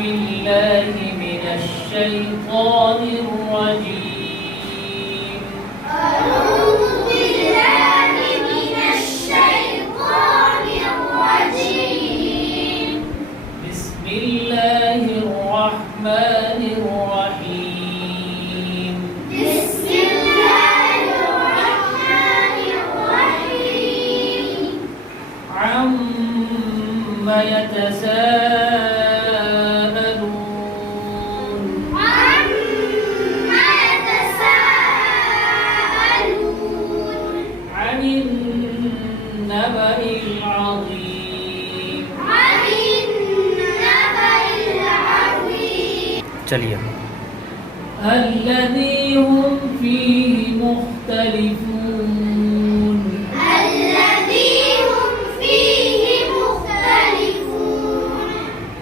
بالله من الشيطان الرجيم. أعوذ بالله من الشيطان الرجيم. بسم الله الرحمن الرحيم. بسم الله الرحمن الرحيم. عما يتساءلون. عما يتساءلون. عن النبأ العظيم. عن النبأ العظيم. चलिए الذي هم فيه مختلفون. الذي هم فيه مختلفون.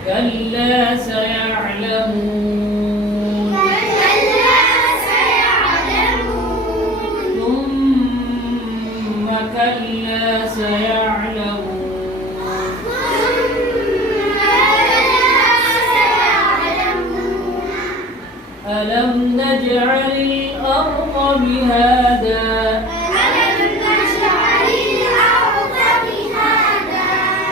كلا سيعلمون. كلا سيعلمون. ثم كلا سيعلمون. ألم نجعل الأرض مهادا. ألم نجعل الأرض مهادا.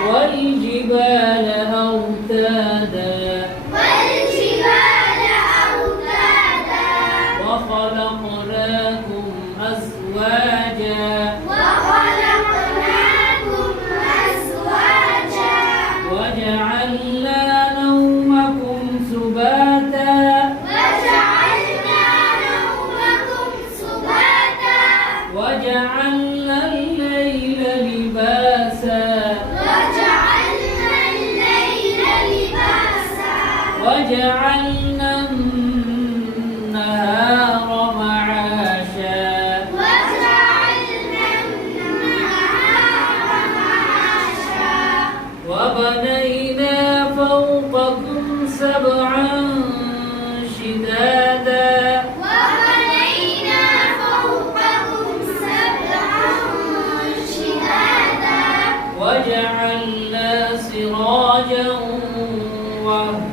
والجبال أوتادا. والجبال أوتادا. وخلقناكم أزواجا. وخلقناكم أزواجا. وجعلنا نومكم سباتا. وجعلنا نومكم سباتا. وجعلنا الليل لباسا. وجعلنا الليل لباسا. وجعلنا النهار معاشا. وجعلنا النهار معاشا. وبنينا فوقكم سبعا شدادا. وبنينا فوقكم سبعا شدادا. وجعلنا سراجا وهجا.